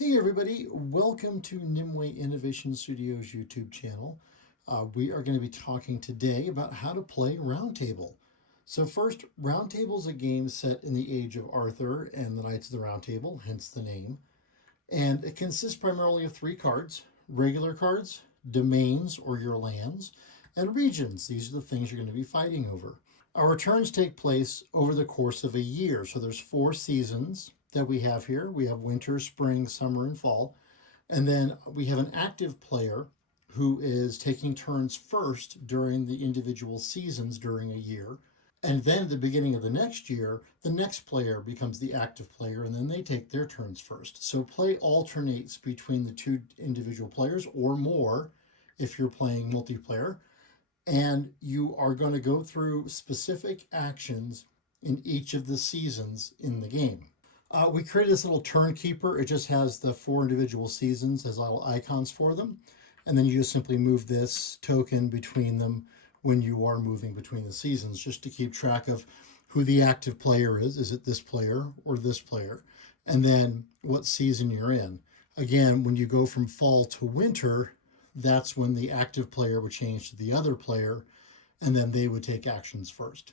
Hey everybody, welcome to Nimue Innovation Studios YouTube channel. We are going to be talking today about how to play Roundtable. So first, Roundtable is a game set in the age of Arthur and the Knights of the Round Table, hence the name. And it consists primarily of three cards: regular cards, domains or your lands, and regions. These are the things you're going to be fighting over. Our turns take place over the course of a year. So there's 4 seasons that we have here. We have winter, spring, summer, and fall. And then we have an active player who is taking turns first during the individual seasons during a year. And then at the beginning of the next year, the next player becomes the active player, and then they take their turns first. So play alternates between the two individual players or more if you're playing multiplayer. And you are going to go through specific actions in each of the seasons in the game. We created this little turn keeper. It just has the 4 individual seasons as little icons for them. And then you just simply move this token between them when you are moving between the seasons, just to keep track of who the active player is. Is it this player or this player? And then what season you're in. Again, when you go from fall to winter, that's when the active player would change to the other player, and then they would take actions first.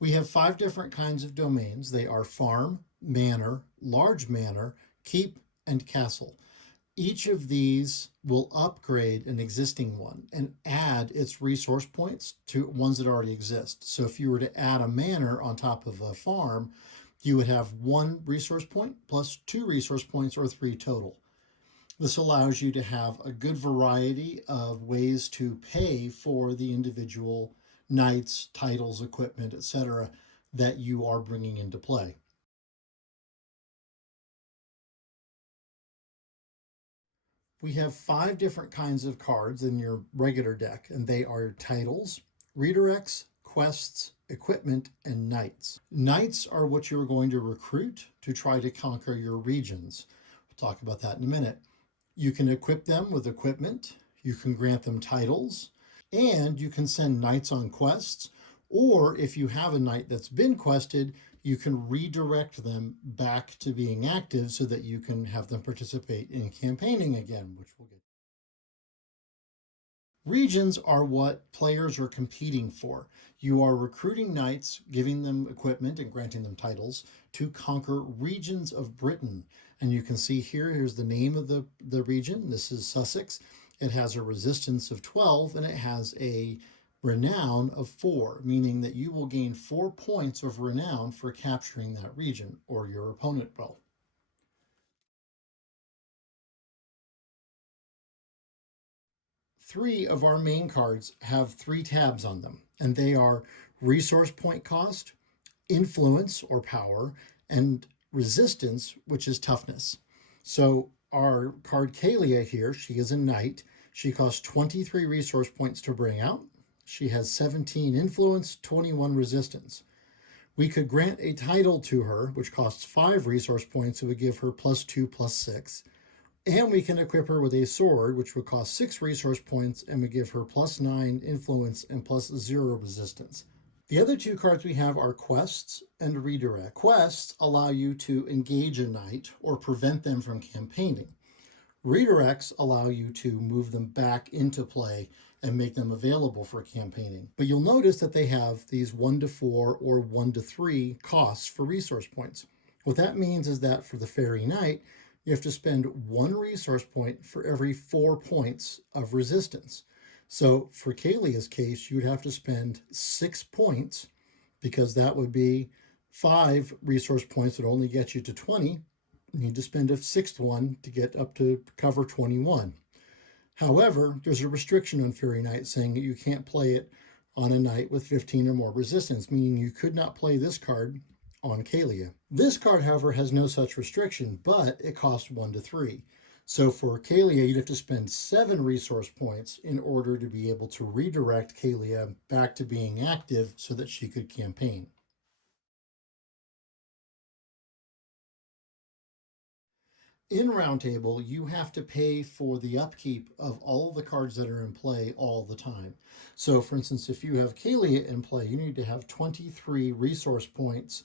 We have 5 different kinds of domains. They are farm, manor, large manor, keep, and castle. Each of these will upgrade an existing one and add its resource points to ones that already exist. So if you were to add a manor on top of a farm, you would have 1 resource point plus 2 resource points, or 3 total. This allows you to have a good variety of ways to pay for the individual knights, titles, equipment, etc. that you are bringing into play. We have 5 different kinds of cards in your regular deck, and they are titles, redirects, quests, equipment, and knights. Knights are what you're going to recruit to try to conquer your regions. We'll talk about that in a minute. You can equip them with equipment, you can grant them titles, and you can send knights on quests. Or if you have a knight that's been quested, you can redirect them back to being active so that you can have them participate in campaigning again, which we'll get. Regions are what players are competing for. You are recruiting knights, giving them equipment and granting them titles to conquer regions of Britain. And you can see here's the name of the region. This is Sussex. It has a resistance of 12 and it has a renown of 4, meaning that you will gain 4 points of renown for capturing that region, or your opponent will. Three of our main cards have 3 tabs on them, and they are resource point cost, influence or power, and resistance, which is toughness. So our card Kalia here, she is a knight. She costs 23 resource points to bring out. She has 17 influence, 21 resistance. We could grant a title to her, which costs 5 resource points. It would give her +2, +6. And we can equip her with a sword, which would cost 6 resource points and would give her +9 influence and +0 resistance. The other 2 cards we have are quests and redirect. Quests allow you to engage a knight or prevent them from campaigning. Redirects allow you to move them back into play and make them available for campaigning. But you'll notice that they have these 1 to 4 or 1 to 3 costs for resource points. What that means is that for the Fairy Knight, you have to spend 1 resource point for every 4 points of resistance. So for Kalia's case, you'd have to spend 6 points, because that would be 5 resource points that only get you to 20. You need to spend a 6th one to get up to cover 21. However, there's a restriction on Fairy Knight saying that you can't play it on a knight with 15 or more resistance, meaning you could not play this card on Kalia. This card, however, has no such restriction, but it costs 1 to 3. So for Kalia, you'd have to spend 7 resource points in order to be able to redirect Kalia back to being active so that she could campaign. In Roundtable, you have to pay for the upkeep of all of the cards that are in play all the time. So, for instance, if you have Kalia in play, you need to have 23 resource points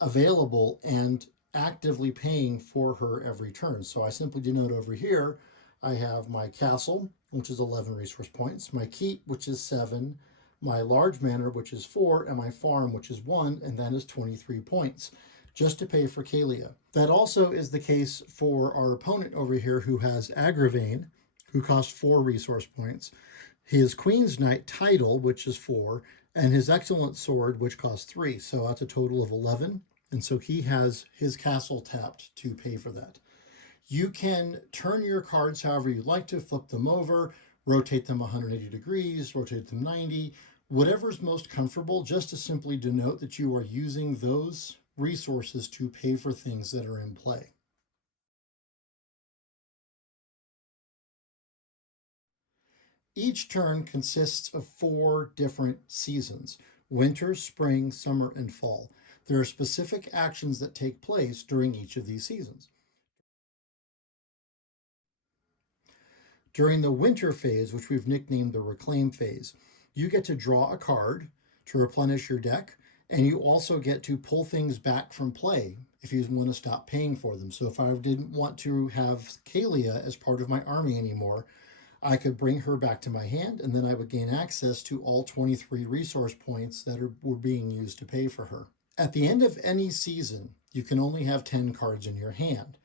available and actively paying for her every turn. So I simply denote over here, I have my castle, which is 11 resource points, my keep, which is 7, my large manor, which is 4, and my farm, which is 1, and that is 23 points, just to pay for Kalia. That also is the case for our opponent over here who has Agravain, who costs 4 resource points, his Queen's Knight title, which is 4, and his Excellent Sword, which costs 3. So that's a total of 11. And so he has his castle tapped to pay for that. You can turn your cards however you like to, flip them over, rotate them 180 degrees, rotate them 90, whatever's most comfortable, just to simply denote that you are using those resources to pay for things that are in play. Each turn consists of 4 different seasons: winter, spring, summer, and fall. There are specific actions that take place during each of these seasons. During the winter phase, which we've nicknamed the reclaim phase, you get to draw a card to replenish your deck, and you also get to pull things back from play if you want to stop paying for them. So if I didn't want to have Kalia as part of my army anymore, I could bring her back to my hand, and then I would gain access to all 23 resource points that were being used to pay for her. At the end of any season, you can only have 10 cards in your hand.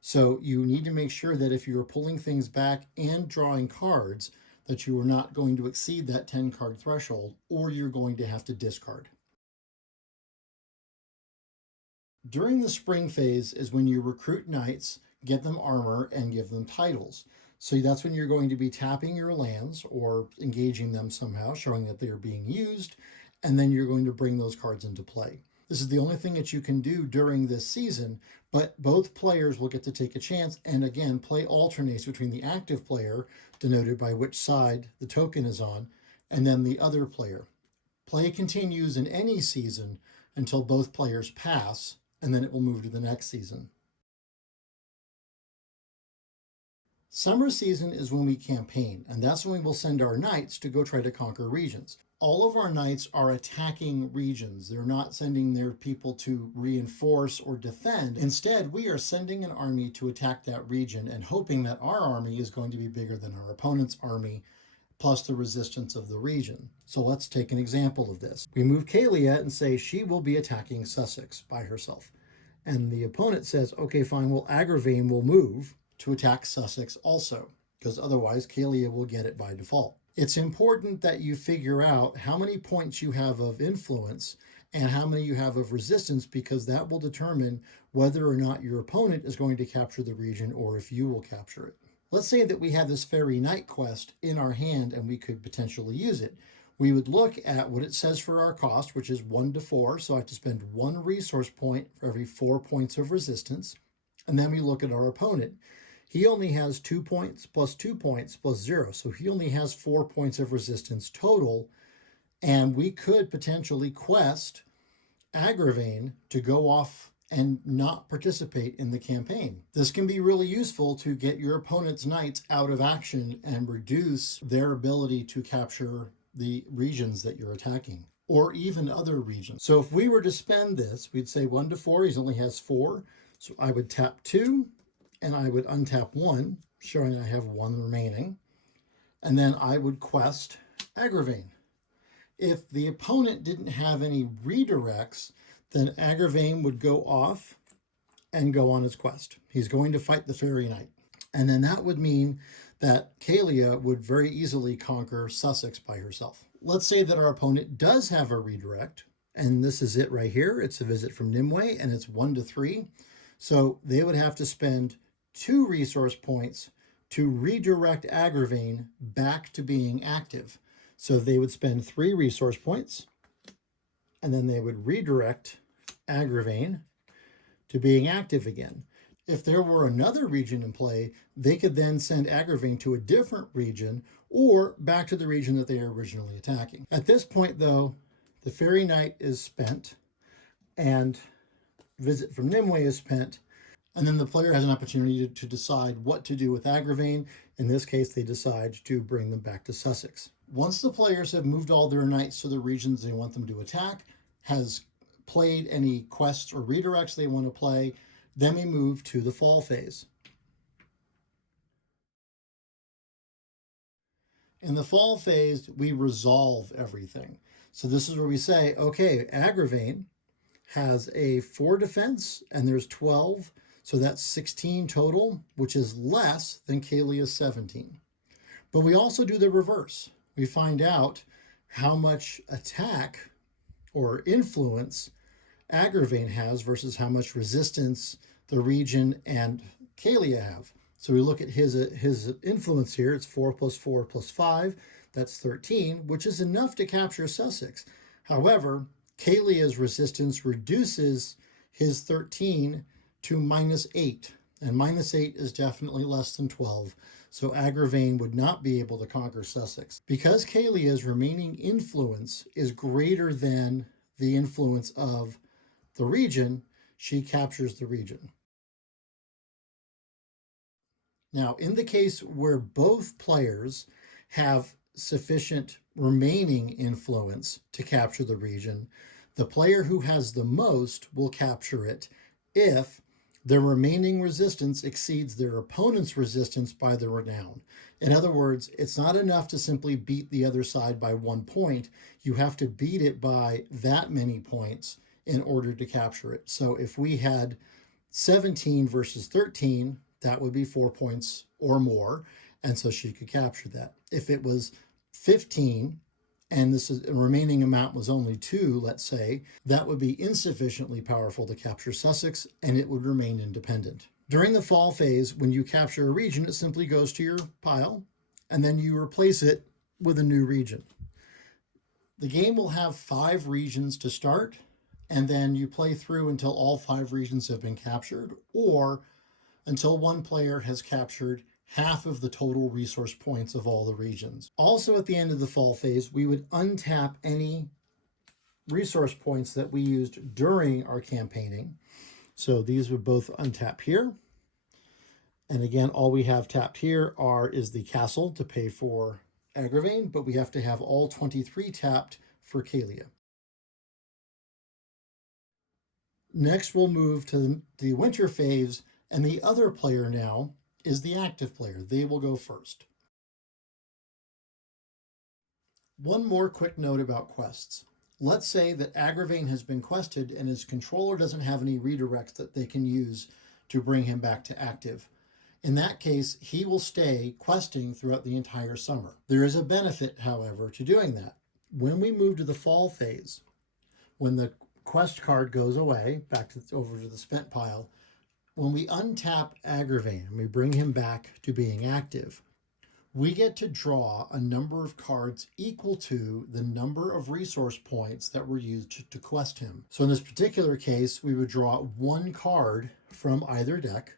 So you need to make sure that if you're pulling things back and drawing cards, that you are not going to exceed that 10 card threshold, or you're going to have to discard. During the spring phase is when you recruit knights, get them armor, and give them titles. So that's when you're going to be tapping your lands or engaging them somehow, showing that they are being used, and then you're going to bring those cards into play. This is the only thing that you can do during this season, but both players will get to take a chance, and again, play alternates between the active player, denoted by which side the token is on, and then the other player. Play continues in any season until both players pass, and then it will move to the next season. Summer season is when we campaign, and that's when we will send our knights to go try to conquer regions. All of our knights are attacking regions. They're not sending their people to reinforce or defend. Instead, we are sending an army to attack that region and hoping that our army is going to be bigger than our opponent's army, plus the resistance of the region. So let's take an example of this. We move Kalia and say she will be attacking Sussex by herself. And the opponent says, okay, fine, well, Agravain will move to attack Sussex also, because otherwise Kalia will get it by default. It's important that you figure out how many points you have of influence and how many you have of resistance, because that will determine whether or not your opponent is going to capture the region or if you will capture it. Let's say that we have this Fairy Knight quest in our hand and we could potentially use it. We would look at what it says for our cost, which is 1 to 4. So I have to spend 1 resource point for every 4 points of resistance. And then we look at our opponent. He only has 2 points plus 2 points plus 0. So he only has 4 points of resistance total. And we could potentially quest Agravain to go off and not participate in the campaign. This can be really useful to get your opponent's knights out of action and reduce their ability to capture the regions that you're attacking, or even other regions. So if we were to spend this, we'd say 1 to 4, he only has 4. So I would tap 2, and I would untap 1, showing I have 1 remaining. And then I would quest Agravain. If the opponent didn't have any redirects, then Agravain would go off and go on his quest. He's going to fight the Fairy Knight. And then that would mean that Kalia would very easily conquer Sussex by herself. Let's say that our opponent does have a redirect, and this is it right here. It's a visit from Nimue, and it's 1 to 3. So they would have to spend 2 resource points to redirect Agravain back to being active. So they would spend 3 resource points, and then they would redirect Agravain to being active again. If there were another region in play, they could then send Agravain to a different region or back to the region that they are originally attacking. At this point, though, the Fairy Knight is spent and Visit from Nimue is spent, And then the player has an opportunity to decide what to do with Agravain. In this case, they decide to bring them back to Sussex. Once the players have moved all their knights to the regions they want them to attack, has played any quests or redirects they want to play, then we move to the fall phase. In the fall phase, we resolve everything. So this is where we say, okay, Agravain has a 4 defense and there's 12. So that's 16 total, which is less than Kalia's 17. But we also do the reverse. We find out how much attack or influence Agravain has versus how much resistance the region and Kalia have. So we look at his influence here. It's 4 plus 4 plus 5. That's 13, which is enough to capture Sussex. However, Kalia's resistance reduces his 13 to -8. And -8 is definitely less than 12. So Agravain would not be able to conquer Sussex. Because Kalia's remaining influence is greater than the influence of the region, she captures the region. Now, in the case where both players have sufficient remaining influence to capture the region, the player who has the most will capture it if their remaining resistance exceeds their opponent's resistance by the renown. In other words, it's not enough to simply beat the other side by 1 point. You have to beat it by that many points in order to capture it. So if we had 17 versus 13, that would be 4 points or more, and so she could capture that. If it was 15 and this remaining amount was only 2, let's say, that would be insufficiently powerful to capture Sussex, and it would remain independent. During the fall phase, when you capture a region, it simply goes to your pile, and then you replace it with a new region. The game will have 5 regions to start, and then you play through until all 5 regions have been captured, or until one player has captured half of the total resource points of all the regions. Also, at the end of the fall phase, we would untap any resource points that we used during our campaigning. So these would both untap here. And again, all we have tapped here is the castle to pay for Agravain, but we have to have all 23 tapped for Kalia. Next, we'll move to the winter phase, and the other player now is the active player. They will go first. One more quick note about quests. Let's say that Agravain has been quested and his controller doesn't have any redirects that they can use to bring him back to active. In that case, he will stay questing throughout the entire summer. There is a benefit, however, to doing that. When we move to the fall phase, when the quest card goes away, over to the spent pile, when we untap Agravain and we bring him back to being active, we get to draw a number of cards equal to the number of resource points that were used to quest him. So in this particular case, we would draw 1 card from either deck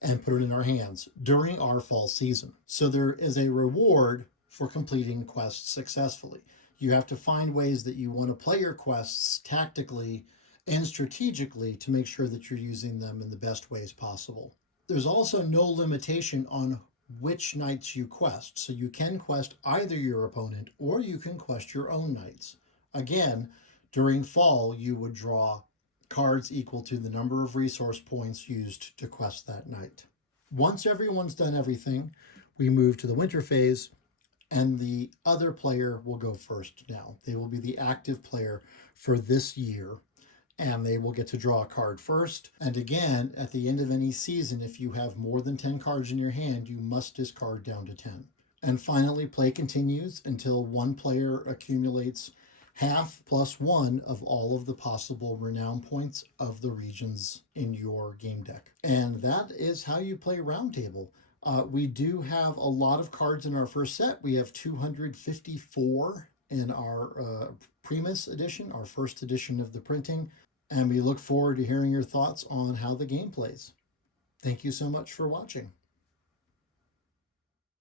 and put it in our hands during our fall season. So there is a reward for completing quests successfully. You have to find ways that you want to play your quests tactically and strategically to make sure that you're using them in the best ways possible. There's also no limitation on which knights you quest. So you can quest either your opponent or you can quest your own knights. Again, during fall, you would draw cards equal to the number of resource points used to quest that knight. Once everyone's done everything, we move to the winter phase, and the other player will go first now. They will be the active player for this year, and they will get to draw a card first. And again, at the end of any season, if you have more than 10 cards in your hand, you must discard down to 10. And finally, play continues until one player accumulates half plus 1 of all of the possible renown points of the regions in your game deck. And that is how you play Roundtable. We do have a lot of cards in our first set. We have 254 in our Primus edition, our first edition of the printing. And we look forward to hearing your thoughts on how the game plays. Thank you so much for watching.